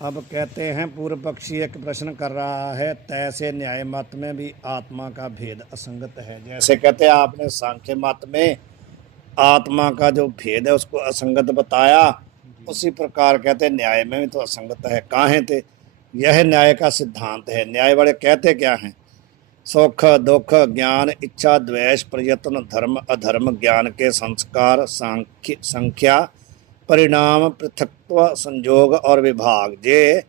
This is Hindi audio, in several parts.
अब कहते हैं पूर्व पक्षी एक प्रश्न कर रहा है, तैसे न्याय मत में भी आत्मा का भेद असंगत है। जैसे कहते हैं आपने सांख्य मत में आत्मा का जो भेद है उसको असंगत बताया, उसी प्रकार कहते हैं न्याय में भी तो असंगत है। काहे थे? यह न्याय का सिद्धांत है। न्याय वाले कहते क्या हैं? सुख दुख ज्ञान इच्छा द्वेष प्रयत्न धर्म अधर्म ज्ञान के संस्कार संख्या परिणाम पृथकत्व संयोग और विभाग जे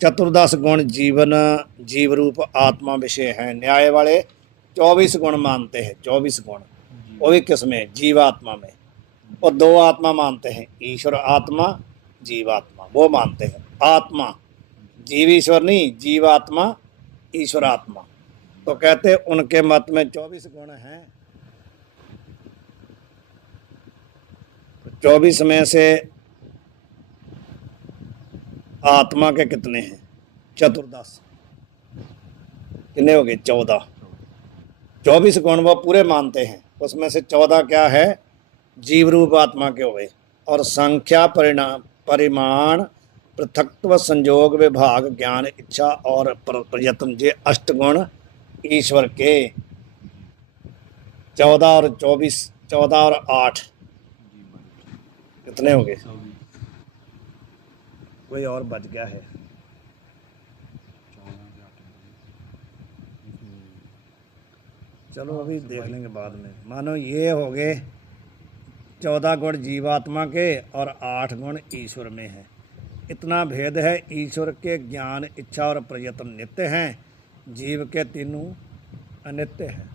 चतुर्दश गुण जीवन जीव रूप आत्मा विषय है। न्याय वाले 24 गुण मानते हैं। 24 गुण वो भी किसमें? जीवात्मा में। और दो आत्मा मानते हैं, ईश्वर आत्मा जीवात्मा। वो मानते हैं आत्मा जीव ईश्वर नहीं, जीवात्मा ईश्वर आत्मा। तो कहते उनके मत में 24 गुण हैं। तो 24 में से आत्मा के कितने हैं? चतुर्दश। कितने हो गए? 14। 24 गुण वो पूरे मानते हैं, उसमें से 14 क्या है? जीव रूप आत्मा के हो गए। और संख्या परिणाम परिमाण पृथकत्व संयोग विभाग ज्ञान इच्छा और प्रयत्न ये अष्टगुण ईश्वर के। 14 और 24, 14 और 8 कितने हो गए? कोई और बच गया है? चलो अभी देख लेंगे बाद में। मानो ये हो गए 14 गुण जीवात्मा के और 8 गुण ईश्वर में है। इतना भेद है। ईश्वर के ज्ञान इच्छा और प्रयत्न नित्य हैं, जीव के तीनों अनित्य हैं।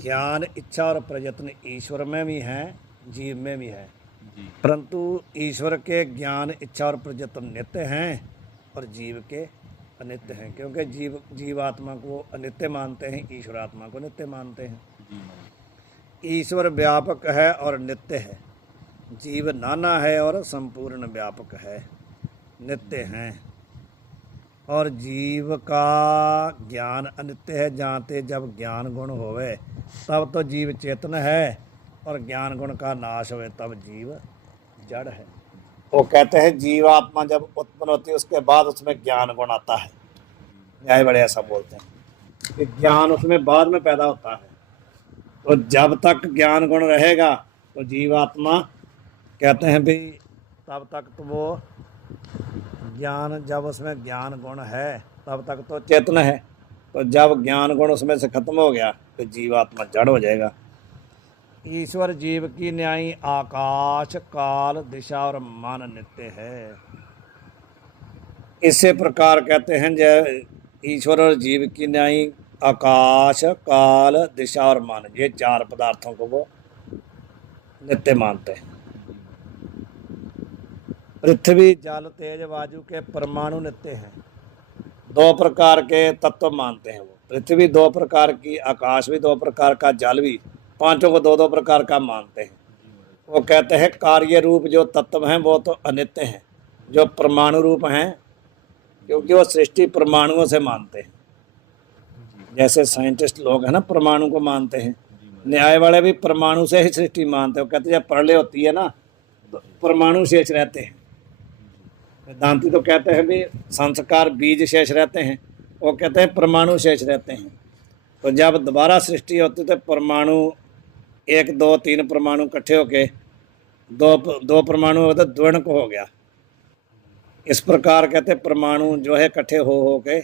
ज्ञान इच्छा और प्रयत्न ईश्वर में भी हैं, जीव में भी है, परंतु ईश्वर के ज्ञान इच्छा और प्रयत्न नित्य हैं और जीव के अनित्य हैं, क्योंकि जीवात्मा को अनित्य मानते हैं, ईश्वर आत्मा को नित्य मानते हैं। ईश्वर व्यापक है और नित्य है, जीव नाना है और संपूर्ण व्यापक है, नित्य हैं। और जीव का ज्ञान अनित्य है। जानते जब ज्ञान गुण होवे तब तो जीव चेतन है, और ज्ञान गुण का नाश होवे तब जीव जड़ है। वो कहते हैं जीवात्मा जब उत्पन्न होती है उसके बाद उसमें ज्ञान गुण आता है। न्याय बड़े ऐसा बोलते हैं कि ज्ञान उसमें बाद में पैदा होता है। तो जब तक ज्ञान गुण रहेगा तो जीवात्मा कहते हैं भाई तब तक तो वो ज्ञान, जब उसमें ज्ञान गुण है तब तक तो चेतन है। तो जब ज्ञान गुण उसमें से खत्म हो गया तो जीवात्मा जड़ हो जाएगा। ईश्वर जीव की न्यायी आकाश काल दिशा और मन नित्य है। इसी प्रकार कहते हैं जय ईश्वर और जीव की न्यायी आकाश काल दिशा और मन, ये 4 पदार्थों को वो नित्य मानते हैं। पृथ्वी जल तेज वायु के परमाणु नित्य हैं। 2 प्रकार के तत्व मानते हैं वो। पृथ्वी 2 प्रकार की, आकाश भी 2 प्रकार का, जल भी, पांचों को 2-2 प्रकार का मानते हैं। वो कहते हैं कार्य रूप जो तत्व हैं वो तो अनित्य हैं, जो परमाणु रूप हैं, क्योंकि वो सृष्टि परमाणुओं से मानते हैं। जैसे साइंटिस्ट लोग हैं ना परमाणु को मानते हैं, न्याय वाले भी परमाणु से ही सृष्टि मानते हैं। वो कहते हैं जब प्रलय होती है ना तो परमाणु शेष रहते हैं। वेदांती तो कहते हैं भी संस्कार बीज शेष रहते हैं, वो कहते हैं परमाणु शेष रहते हैं। तो जब दोबारा सृष्टि होती तो परमाणु 1 2 3 परमाणु इकट्ठे होके दो परमाणु होता द्वणक हो गया। इस प्रकार कहते परमाणु जो है इकट्ठे हो के,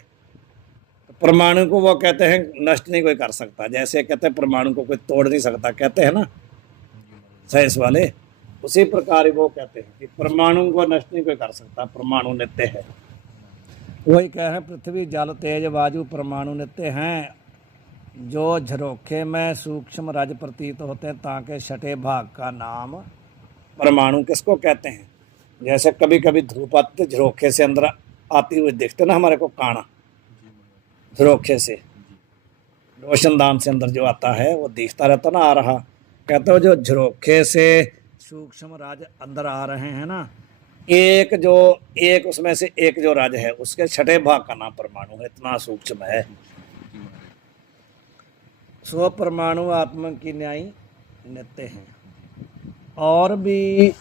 परमाणु को वो कहते हैं नष्ट नहीं कोई कर सकता। जैसे कहते हैं परमाणु को कोई तोड़ नहीं सकता, कहते हैं ना साइंस वाले, उसी प्रकार वो कहते हैं कि परमाणु को नष्ट नहीं कोई कर सकता, परमाणु नित्य है। वही कह रहे हैं पृथ्वी जल तेज वायु परमाणु नित्य हैं, जो झरोखे में सूक्ष्म रज प्रतीत होते हैं ताकि छठे भाग का नाम परमाणु किसको कहते हैं। जैसे कभी कभी ध्रुपद झरोखे से अंदर आती हुई दिखते ना हमारे को, काना झरोखे से रोशनदान से अंदर जो आता है वो दिखता रहता ना आ रहा। कहते हो जो झरोखे से सूक्ष्म राज अंदर आ रहे हैं ना, एक उसमें से एक जो राज है उसके छठे भाग का नाम परमाणु है, इतना सूक्ष्म है। स्व परमाणु आत्मा की न्यायी नित्य हैं। और भी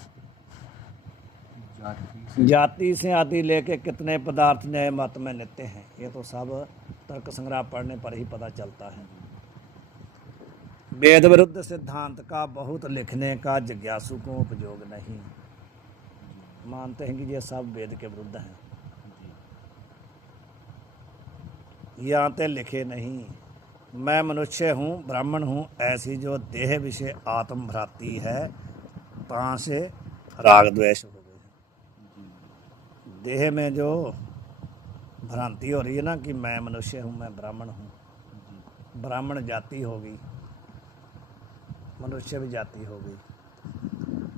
जाति से आदि लेके कितने पदार्थ न्याय मत में नित्य हैं, ये तो सब तर्क संग्रह पढ़ने पर ही पता चलता है। वेद विरुद्ध सिद्धांत का बहुत लिखने का जिज्ञासु को उपयोग नहीं। मानते हैं कि ये सब वेद के विरुद्ध हैं, यहाँ ते लिखे नहीं। मैं मनुष्य हूँ, ब्राह्मण हूँ, ऐसी जो देह विषय आत्म भ्रांति है, वहाँ से राग द्वेष हो गए। देह में जो भ्रांति हो रही है ना कि मैं मनुष्य हूँ, मैं ब्राह्मण हूँ, ब्राह्मण जाति होगी, मनुष्य भी जाति होगी,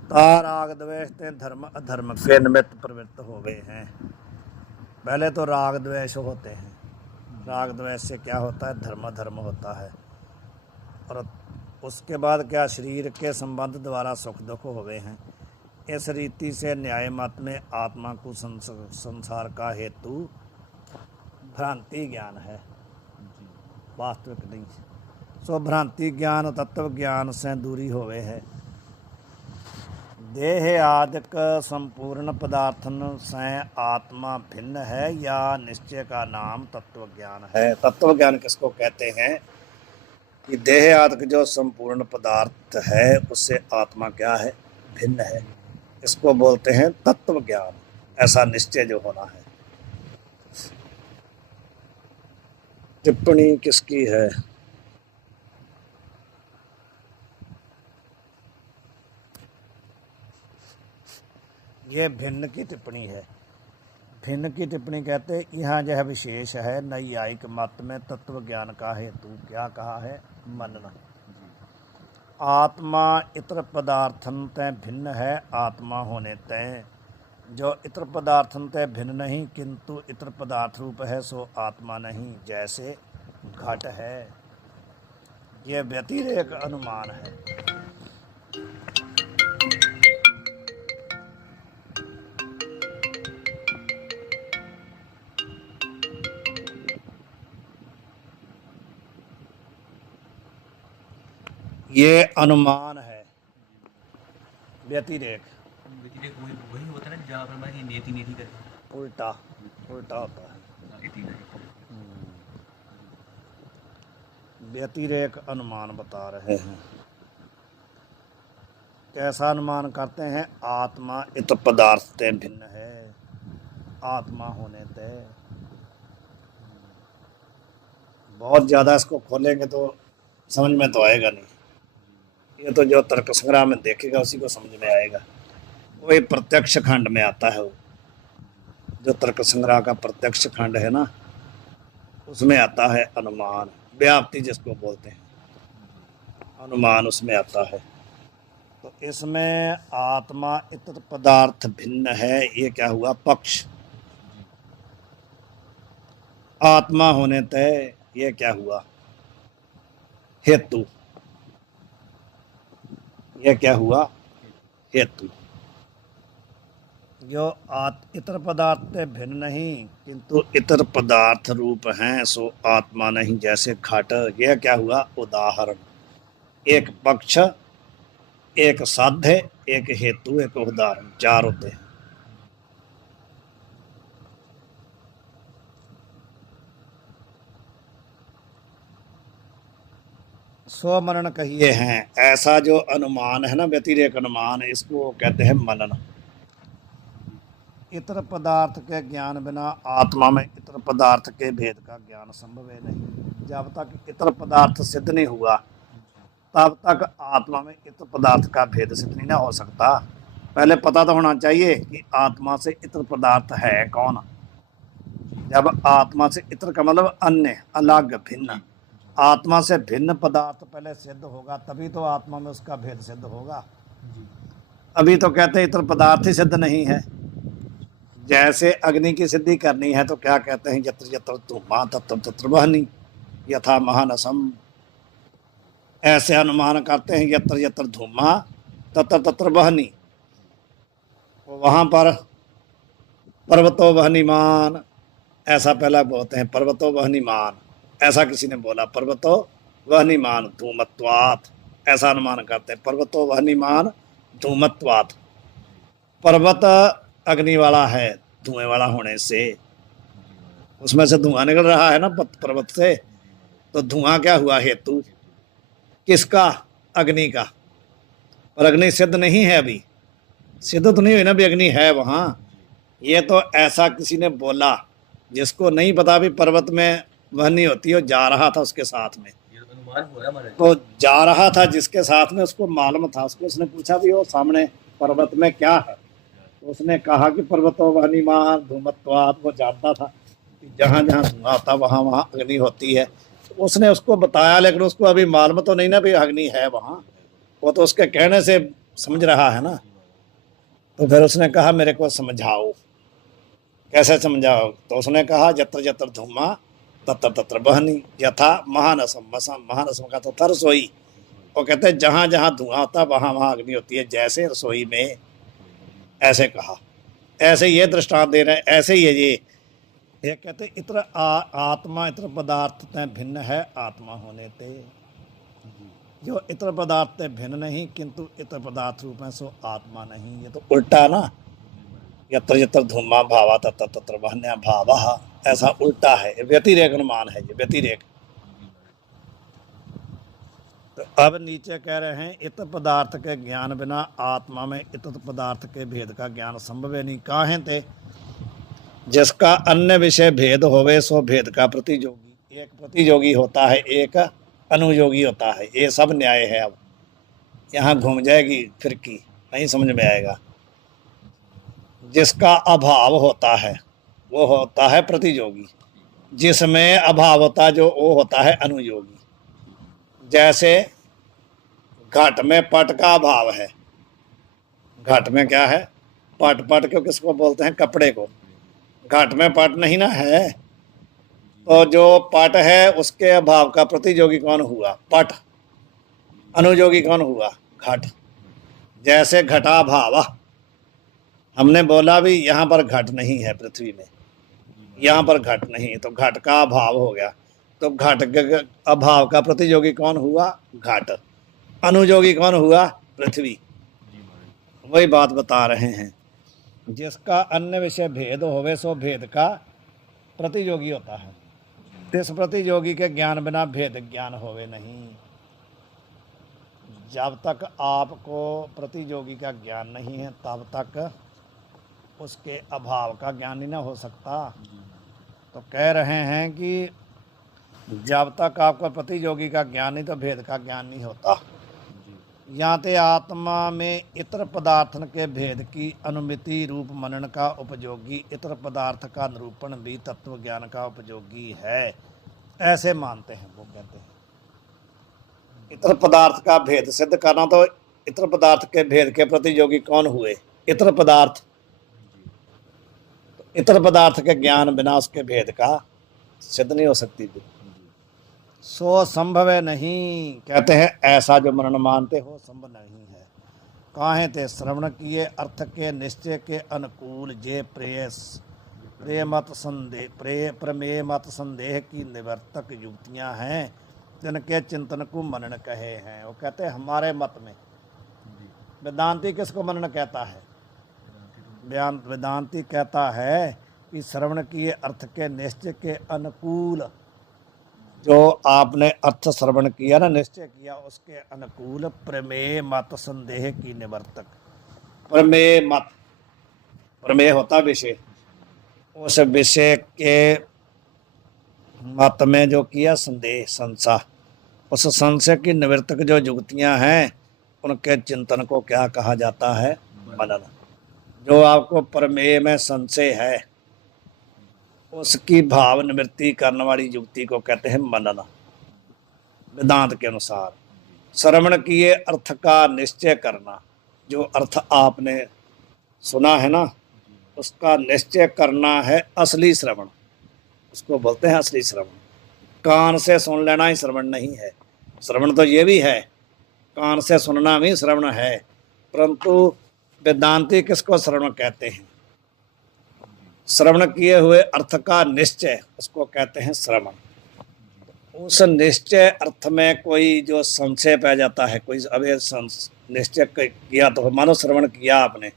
ता राग द्वेष ते धर्म अधर्म के निमित्त प्रवृत्त हो गए हैं। पहले तो राग द्वेष होते हैं, राग द्वेष से क्या होता है, धर्म धर्म होता है, और उसके बाद क्या, शरीर के संबंध द्वारा सुख दुख हो गए हैं। इस रीति से न्याय मत में आत्मा को संसार का हेतु भ्रांति ज्ञान है, वास्तविक नहीं। सो भ्रांति ज्ञान तत्व ज्ञान से दूरी हो गए है। देह आदिक संपूर्ण पदार्थन से आत्मा भिन्न है, या निश्चय का नाम तत्व ज्ञान है। तत्व ज्ञान किसको कहते हैं कि देह आदिक जो संपूर्ण पदार्थ है उससे आत्मा क्या है, भिन्न है, इसको बोलते हैं तत्व ज्ञान। ऐसा निश्चय जो होना है। टिप्पणी किसकी है? ये भिन्न की टिप्पणी है। भिन्न की टिप्पणी कहते हैं यहाँ यह विशेष है, नैयायिक मत में तत्व ज्ञान का हेतु क्या कहा है, मनन। आत्मा इतर पदार्थन तय भिन्न है, आत्मा होने तय जो इतर पदार्थन तय भिन्न नहीं किंतु इतर पदार्थ रूप है, सो आत्मा नहीं, जैसे घट है। यह व्यतिरेक अनुमान है। ये अनुमान है, व्यतिरेक वही होता है ना जहाँ पर हमारी नेति नेति करके उल्टा उल्टा होता है। व्यतिरेक अनुमान बता रहे हैं। कैसा अनुमान करते हैं, आत्मा इत पदार्थ से भिन्न है, आत्मा होने ते। बहुत ज़्यादा इसको खोलेंगे तो समझ में तो आएगा नहीं, ये तो जो तर्क संग्रह में देखेगा उसी को समझ में आएगा। वही प्रत्यक्ष खंड में आता है, वो जो तर्क संग्रह का प्रत्यक्ष खंड है ना, उसमें आता है अनुमान, व्याप्ति जिसको बोलते हैं, अनुमान उसमें आता है। तो इसमें आत्मा इतर पदार्थ भिन्न है, ये क्या हुआ, पक्ष। आत्मा होने तय ये क्या हुआ, हेतु। यह क्या हुआ, हेतु। जो इतर पदार्थ भिन्न नहीं किंतु इतर पदार्थ रूप हैं, सो आत्मा नहीं, जैसे घट। यह क्या हुआ, उदाहरण। एक पक्ष, एक साध्य, एक हेतु, एक उदाहरण, चार होते हैं। सो मनन कहिए हैं। ऐसा जो अनुमान है ना, व्यतिरेक अनुमान, इसको कहते हैं मनन। इतर पदार्थ के ज्ञान बिना आत्मा में इतर पदार्थ के भेद का ज्ञान संभव है नहीं। जब तक इतर पदार्थ सिद्ध नहीं हुआ तब तक आत्मा में इतर पदार्थ का भेद सिद्ध नहीं ना हो सकता। पहले पता तो होना चाहिए कि आत्मा से इतर पदार्थ है कौन। जब आत्मा से इतर का मतलब अन्य, अलग, भिन्न, आत्मा से भिन्न पदार्थ पहले सिद्ध होगा तभी तो आत्मा में उसका भेद सिद्ध होगा। अभी तो कहते हैं इतर पदार्थ ही सिद्ध नहीं है। जैसे अग्नि की सिद्धि करनी है तो क्या कहते हैं, यत्र यत्र धूमा तत्र तत्र वह्नि यथा महानसम। ऐसे अनुमान करते हैं, यत्र यत्र धूमा तत्र तत्र वह्नि, वहाँ पर पर्वतो वह्निमान, ऐसा पहला बोलते हैं, पर्वतो वह्निमान। ऐसा किसी ने बोला, पर्वतो वह्निमान धूमत्वात्, ऐसा अनुमान करते हैं, पर्वतो वह्निमान धूमत्वात्। पर्वत अग्नि वाला है, धुएं वाला होने से उसमें से धुआं निकल रहा है ना पर्वत से, तो धुआं क्या हुआ? हेतु किसका? अग्नि का। और अग्नि सिद्ध नहीं है अभी, सिद्ध तो नहीं हुई ना भी अग्नि है वहां। ये तो ऐसा किसी ने बोला जिसको नहीं पता भी पर्वत में वह नहीं होती, वो जा रहा था उसके साथ में, ये तो अनुमान हो रहा महाराज। तो जा रहा था जिसके साथ में उसको मालूम था, उसको उसने पूछा भी वो सामने पर्वत में क्या है, तो उसने कहा कि पर्वतो वहनीमान धूमत्वात्। वो जानता था कि जहाँ जहाँ धुआं होता वहाँ वहाँ अग्नि होती है, तो उसने उसको बताया, लेकिन उसको अभी मालूम तो नहीं ना भी अग्नि है वहाँ, वो तो उसके कहने से समझ रहा है ना। तो फिर उसने कहा मेरे को समझाओ, कैसे समझाओ? तो उसने कहा जत्र जत्र धूमा तत्र तत्र बहनी यथा महानसम। महानसम का तो था रसोई। वो कहते हैं जहाँ जहाँ धुआं होता वहाँ वहाँ अग्नि होती है, जैसे रसोई में। ऐसे कहा, ऐसे ये दृष्टांत दे रहे हैं, ऐसे ही है ये कहते इत्र आत्मा इत्र पदार्थ तय भिन्न है आत्मा होने ते। जो इतर पदार्थ से भिन्न नहीं, किंतु इतर पदार्थ रूप में सो आत्मा नहीं। ये तो उल्टा ना, यत्र यत्र धूमा भावा तत्र तत्र वहन्या भावः, ऐसा उल्टा है, व्यतिरेक अनुमान है ये, व्यतिरेक। तो अब नीचे कह रहे हैं इत पदार्थ के ज्ञान बिना आत्मा में इत पदार्थ के भेद का ज्ञान संभव है नहीं। काहे ते जिसका अन्य विषय भेद होवे सो भेद का प्रतियोगी। एक प्रतियोगी होता है, एक अनुयोगी होता है। ये सब न्याय है। अब यहाँ घूम जाएगी फिर की, नहीं समझ में आएगा। जिसका अभाव होता है वो होता है प्रतियोगी, जिसमें अभाव होता जो वो होता है अनुयोगी। जैसे घट में पट का अभाव है। घट में क्या है? पट। पट को किसको बोलते हैं? कपड़े को। घट में पट नहीं ना है, तो जो पट है उसके अभाव का प्रतियोगी कौन हुआ? पट। अनुयोगी कौन हुआ? घट। जैसे घटा भाव, हमने बोला भी यहाँ पर घट नहीं है पृथ्वी में, यहाँ पर घट नहीं, तो घट का अभाव हो गया। तो घट के अभाव का प्रतियोगी कौन हुआ? घट। अनुयोगी कौन हुआ? पृथ्वी। वही बात बता रहे हैं, जिसका अन्य विषय भेद होवे सो भेद का प्रतियोगी होता है। इस प्रतियोगी के ज्ञान बिना भेद ज्ञान होवे नहीं। जब तक आपको प्रतियोगी का ज्ञान नहीं है तब तक उसके अभाव का ज्ञान ही ना हो सकता। तो कह रहे हैं कि जब तक आपको प्रतियोगी का ज्ञान नहीं तो भेद का ज्ञान नहीं होता। यहाँ ते आत्मा में इतर पदार्थन के भेद की अनुमिति रूप मनन का उपयोगी, इतर पदार्थ का निरूपण भी तत्व ज्ञान का उपयोगी है, ऐसे मानते हैं। वो कहते हैं इतर पदार्थ का भेद सिद्ध करना, तो इतर पदार्थ के भेद के प्रतियोगी कौन हुए? इतर पदार्थ। इतर पदार्थ के ज्ञान बिना उसके भेद का सिद्ध नहीं हो सकती। सो संभव है नहीं, कहते हैं ऐसा जो मनन मानते हो संभव नहीं है। काहे ते श्रवण किए अर्थ के निश्चय के अनुकूल जे प्रमेय मत संदेह की निवर्तक युक्तियां हैं, जिनके चिंतन को मनन कहे हैं। वो कहते हैं हमारे मत में वेदांती किसको मनन कहता है? वेदांती कहता है कि श्रवण किए अर्थ के निश्चय के अनुकूल, जो आपने अर्थ श्रवण किया ना, निश्चय किया, उसके अनुकूल प्रमेय मत संदेह की निवर्तक। प्रमेय मत, प्रमेय होता विषय, उस विषय के मत में जो किया संदेह, संशय, उस संशय की निवर्तक जो युक्तियां हैं उनके चिंतन को क्या कहा जाता है? मनन। जो आपको प्रमेय में संशय है उसकी भाव निवृत्ति करने वाली युक्ति को कहते हैं मनन। वेदांत के अनुसार श्रवण किए अर्थ का निश्चय करना, जो अर्थ आपने सुना है ना उसका निश्चय करना है असली श्रवण, उसको बोलते हैं असली श्रवण। कान से सुन लेना ही श्रवण नहीं है। श्रवण तो ये भी है, कान से सुनना भी श्रवण है, परंतु वेदांती किसको श्रवण कहते हैं? श्रवण किए हुए अर्थ का निश्चय, उसको कहते हैं श्रवण। उस निश्चय अर्थ में कोई जो संशय पै जाता है, कोई अब निश्चय किया तो मानो श्रवण किया आपने,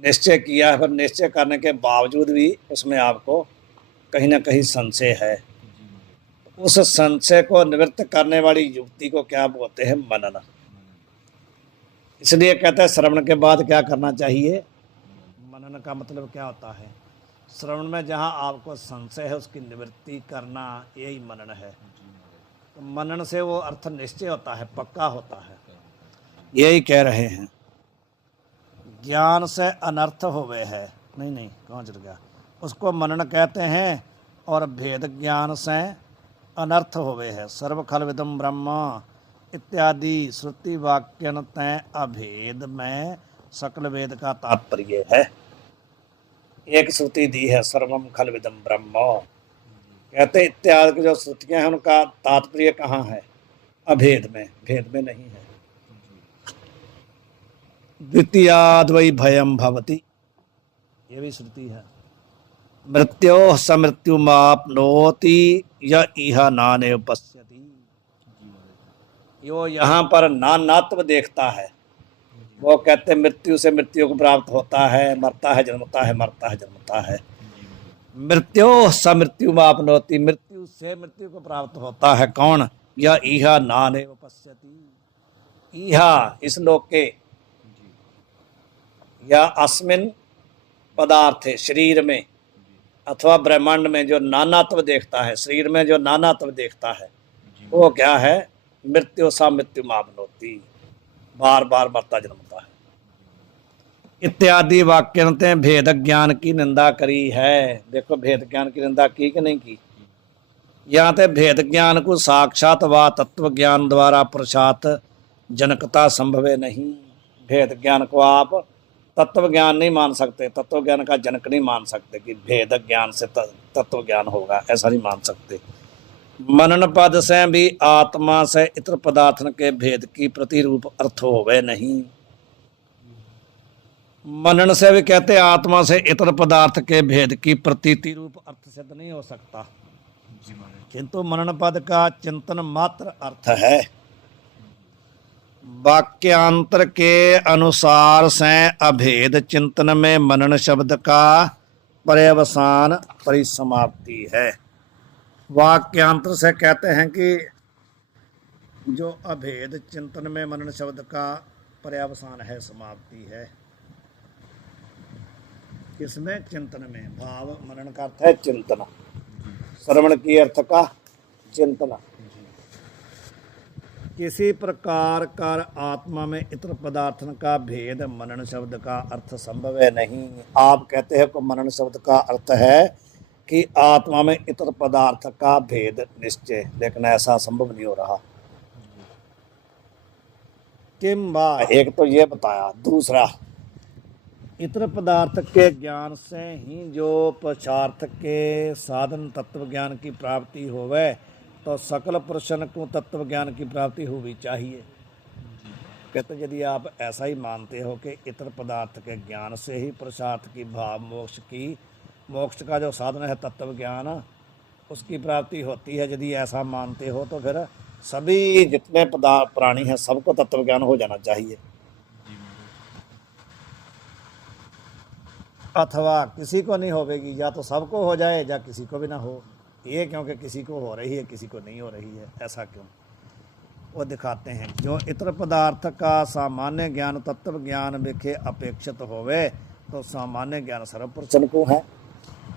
निश्चय किया है, पर निश्चय करने के बावजूद भी उसमें आपको कहीं ना कहीं संशय है। जी महाराज। उस संशय को निवृत्त करने वाली युक्ति को क्या बोलते हैं? मनन। इसलिए कहते हैं श्रवण के बाद क्या करना चाहिए? मनन का मतलब क्या होता है? श्रवण में जहाँ आपको संशय है उसकी निवृत्ति करना, यही मनन है। जी महाराज। तो मनन से वो अर्थ निश्चय होता है, पक्का होता है। यही कह रहे हैं। ज्ञान से अनर्थ होवे है, नहीं कहाँ चल गया, उसको मनन कहते हैं। और भेद ज्ञान से अनर्थ होवे है। सर्व खल विदम ब्रह्म इत्यादि श्रुति वाक्यन तय अभेद में सकल वेद का तात्पर्य है। एक श्रुति दी है सर्वम खल विदम ब्रह्म, कहते इत्यादि की जो श्रुतियां हैं उनका तात्पर्य कहाँ है? अभेद में, भेद में नहीं है। द्वितीयाद्वै भयम भवति, ये भी श्रुति है। मृत्यो समृत्युमाप्नोति य इह नानेव पश्यति, यो यहाँ पर नानात्व देखता है। वो कहते मृत्यु से मृत्यु को प्राप्त होता है, मरता है जन्मता है, मरता है जन्मता है। मृत्यो समृत्युमाप्नोति, मृत्यु से मृत्यु को प्राप्त होता है। कौन? य इह नानेव पश्यति, इह इस लोक के, या अस्मिन पदार्थ शरीर में अथवा ब्रह्मांड में जो नानात्व देखता है, शरीर में जो नानात्व देखता है वो क्या है? मृत्यु सा मृत्यु मापनोती, बार बार मरता जन्मता है। इत्यादि वाक्यंते भेद ज्ञान की निंदा करी है। देखो भेद ज्ञान की निंदा की कि नहीं की? यहाँ ते भेद ज्ञान को साक्षात व तत्व ज्ञान द्वारा प्रसात जनकता संभव नहीं। भेद ज्ञान को आप तत्व ज्ञान नहीं मान सकते, तत्व ज्ञान का जनक नहीं मान सकते कि भेद ज्ञान से तत्व ज्ञान होगा, ऐसा नहीं मान सकते। मनन पद से भी आत्मा से इतर पदार्थन के भेद की प्रतिरूप अर्थ होवे नहीं। मनन से भी कहते आत्मा से इतर पदार्थ के भेद की प्रतीति रूप अर्थ सिद्ध नहीं हो सकता, किंतु मनन पद का चिंतन मात्र अर्थ है। वाक्यांतर के अनुसार से अभेद चिंतन में मनन शब्द का पर्यवसान परिसमाप्ति है। वाक्यांतर से कहते हैं कि जो अभेद चिंतन में मनन शब्द का पर्यवसान है, समाप्ति है। किसमें? चिंतन में। भाव मनन का अर्थ है चिंतन, श्रवण की अर्थ का चिंतन। किसी प्रकार कर आत्मा में इतर पदार्थन का भेद मनन शब्द का अर्थ संभव है नहीं। आप कहते हैं कि मनन शब्द का अर्थ है कि आत्मा में इतर पदार्थ का भेद निश्चय, लेकिन ऐसा संभव नहीं हो रहा। किंबा एक तो ये बताया, दूसरा इतर पदार्थ के ज्ञान से ही जो पुरुषार्थ के साधन तत्व ज्ञान की प्राप्ति होवे तो सकल पुरुषन को तत्व ज्ञान की प्राप्ति होनी चाहिए। कहते यदि आप ऐसा ही मानते हो कि इतर पदार्थ के ज्ञान से ही पुरुषार्थ की भाव मोक्ष का जो साधन है तत्व ज्ञान, उसकी प्राप्ति होती है, यदि ऐसा मानते हो तो फिर सभी जितने प्राणी हैं सबको तत्व ज्ञान हो जाना चाहिए। अथवा किसी को नहीं होगी, या तो सबको हो जाए या किसी को भी ना हो। ये क्योंकि किसी को हो रही है किसी को नहीं हो रही है, ऐसा क्यों? वो दिखाते हैं। जो इतर पदार्थ का सामान्य ज्ञान तत्व ज्ञान विखे अपेक्षित होवे तो सामान्य ज्ञान सर्वपुरुषन को है।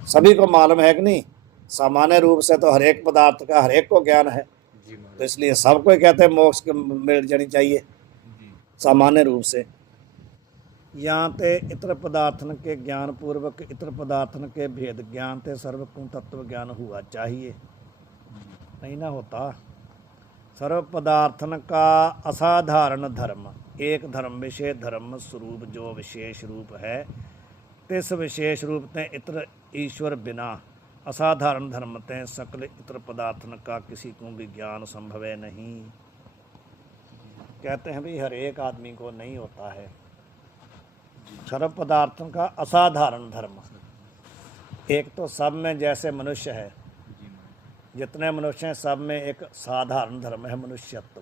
सभी को मालूम है कि नहीं? सामान्य रूप से तो हर एक पदार्थ का हर एक को ज्ञान है, तो इसलिए सबको ही कहते हैं मोक्ष मिल जानी चाहिए सामान्य रूप से। यहाँ ते इतर पदार्थन के ज्ञान पूर्वक इतर पदार्थन के भेद ज्ञान ते सर्व को तत्व ज्ञान हुआ चाहिए, नहीं ना होता। सर्व पदार्थन का असाधारण धर्म, एक धर्म विशेष धर्म स्वरूप जो विशेष रूप है, तिस विशेष रूप ते इतर ईश्वर बिना असाधारण धर्म ते सकल इतर पदार्थन का किसी को भी ज्ञान संभव है नहीं। कहते हैं भी हर एक आदमी को नहीं होता है। सर्व पदार्थों का असाधारण धर्म, एक तो सब में जैसे मनुष्य है, जितने मनुष्य हैं सब में एक साधारण धर्म है मनुष्यत्व,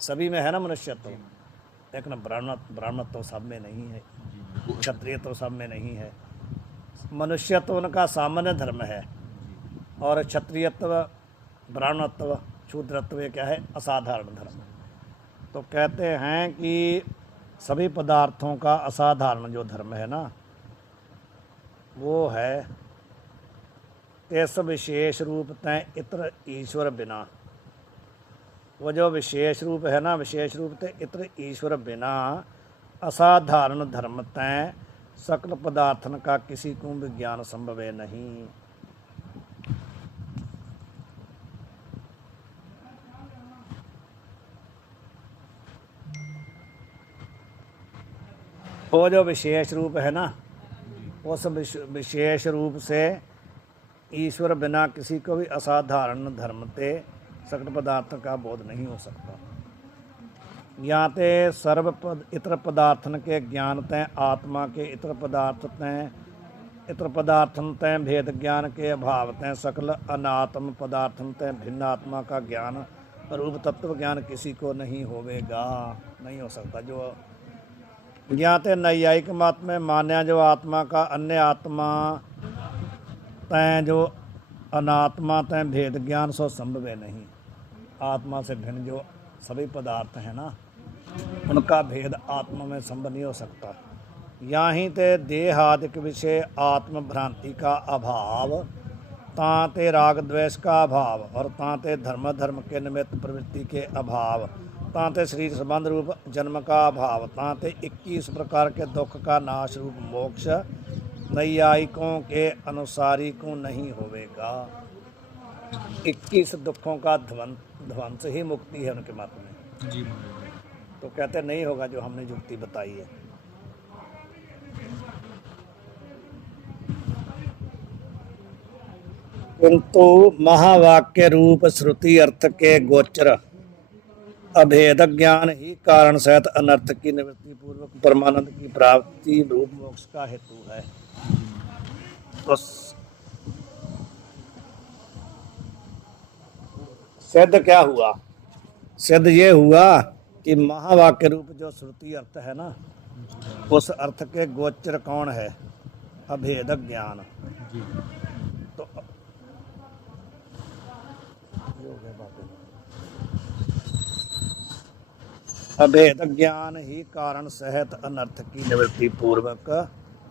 सभी में है ना मनुष्यत्व, लेकिन ब्राह्मणत्व सब में नहीं है। क्षत्रिय तो सब में नहीं है। मनुष्य तो उनका सामान्य धर्म है, और क्षत्रियत्व, ब्राह्मणत्व, शूद्रत्व ये क्या है? असाधारण धर्म। तो कहते हैं कि सभी पदार्थों का असाधारण जो धर्म है ना, वो है तेस विशेष रूप तय इत्र ईश्वर बिना। वो जो विशेष रूप है ना, विशेष रूप तय इत्र ईश्वर बिना असाधारण धर्म तय सकल पदार्थन का किसी को विज्ञान संभव है नहीं। वो जो विशेष रूप है ना, उस विशेष रूप से ईश्वर बिना किसी को भी असाधारण धर्म ते सकल पदार्थ का बोध नहीं हो सकता। यहाँ ते सर्व इतर पदार्थन के ज्ञान तय आत्मा के इतर पदार्थन तय भेद ज्ञान के अभाव तय सकल अनात्म पदार्थन तय भिन्न आत्मा का ज्ञान रूप तत्व ज्ञान किसी को नहीं होवेगा, नहीं हो सकता। जो ज्ञाते नैयायिक मत में मान्या जो आत्मा का अन्य आत्मा तय जो अनात्मा तय भेद ज्ञान सो संभव है नहीं। आत्मा से भिन्न जो सभी पदार्थ हैं ना, उनका भेद आत्मा में संभव नहीं हो सकता। यहाँ ते देहादिक विषय आत्म भ्रांति का अभाव, तांते राग द्वेष का अभाव, और तांते धर्म के निमित्त प्रवृत्ति के अभाव, तांते शरीर संबंध रूप जन्म का अभाव, तांते 21 प्रकार के दुख का नाश रूप मोक्ष नैयायिकों के अनुसारी को नहीं होवेगा। 21 दुखों का ध्वंस ही मुक्ति है उनके मत में। जी। तो कहते नहीं होगा जो हमने युक्ति बताई है। किंतु महावाक्य रूप श्रुति अर्थ के गोचर अभेद ज्ञान ही कारण सहित अनर्थ की निवृत्ति पूर्वक परमानंद की प्राप्ति रूप मोक्ष का हेतु है। तो सिद्ध क्या हुआ? सिद्ध ये हुआ कि महावाक्य रूप जो श्रुति अर्थ है ना, उस अर्थ के गोचर कौन है? अभेद ज्ञान। तो अभेद ज्ञान ही कारण सहित अनर्थ की निवृत्ति पूर्वक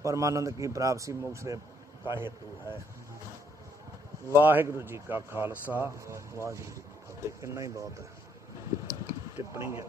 परमानंद की प्राप्ति मोक्ष का हेतु है। वाहिगुरु जी का खालसा, वाहिगुरु जी की फतेह। इतना ही बहुत है। टिप्पणी है।